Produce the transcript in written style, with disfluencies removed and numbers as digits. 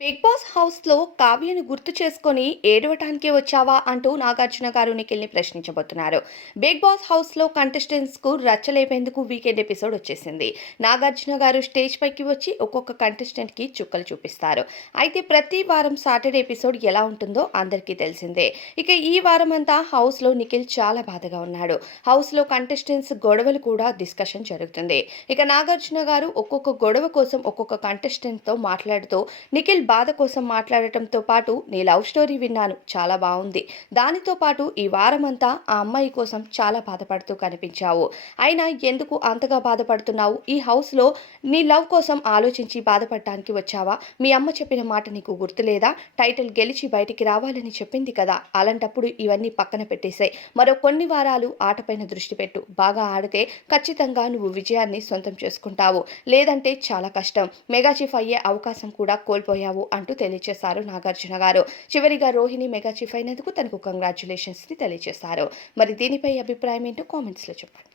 Big boss హౌస్‌లో కావ్యను గుర్తు చేసుకొని ఏడవటానికే వచ్చావా అంటూ నాగార్జున గారు నిఖిల్‌ని ప్రశ్నించబోతున్నారు. బిగ్ బాస్ హౌస్‌లో కంటెస్టెంట్స్‌కు రచ్చలేపేందుకు వీకెండ్ ఎపిసోడ్ వచ్చేసింది. నాగార్జున గారు స్టేజ్ పైకి వచ్చి ఒక్కొక్క కంటెస్టెంట్‌కి చుక్కలు చూపిస్తారు. అయితే ప్రతి వారం సాటర్డే ఎపిసోడ్ ఎలా ఉంటుందో అందరికీ తెలిసిందే. ఇక ఈ వారమంతా హౌస్‌లో నిఖిల్ చాలా బాధగా ఉన్నాడు. హౌస్‌లో కంటెస్టెంట్స్ గొడవలు కూడా డిస్కషన్ జరుగుతుంది. ఇక నాగార్జున గారు ఒక్కొక్క గొడవ కోసం ఒక్కొక్క కంటెస్టెంట్‌తో మాట్లాడుతూ నిఖిల్ బాధ కోసం మాట్లాడటంతో పాటు నీ లవ్ స్టోరీ విన్నాను చాలా బాగుంది. దానితో పాటు ఈ వారమంతా ఆ అమ్మాయి కోసం చాలా బాధపడుతూ కనిపించావు. అయినా ఎందుకు అంతగా బాధపడుతున్నావు? ఈ హౌస్‌లో నీ లవ్ కోసం ఆలోచించి బాధపడటానికి వచ్చావా? మీ అమ్మ చెప్పిన మాట నీకు గుర్తులేదా? టైటిల్ గెలిచి బయటికి రావాలని చెప్పింది కదా! అలాంటప్పుడు ఇవన్నీ పక్కన పెట్టేసేయ్. మరో కొన్ని వారాలు ఆటపైన దృష్టి పెట్టు. బాగా ఆడితే ఖచ్చితంగా నువ్వు విజయాన్ని సొంతం చేసుకుంటావు. లేదంటే చాలా కష్టం. మెగా చీఫ్ అయ్యే అవకాశం కూడా కోల్పోయావు అంటూ తెలియజేశారు నాగార్జున గారు. చివరిగా రోహిణి మెగా చీఫ్ అయినందుకు తనకు కంగ్రాచ్యులేషన్స్‌ని తెలియజేశారు. మరి దీనిపై అభిప్రాయం ఏంటో కామెంట్స్‌లో చెప్పండి.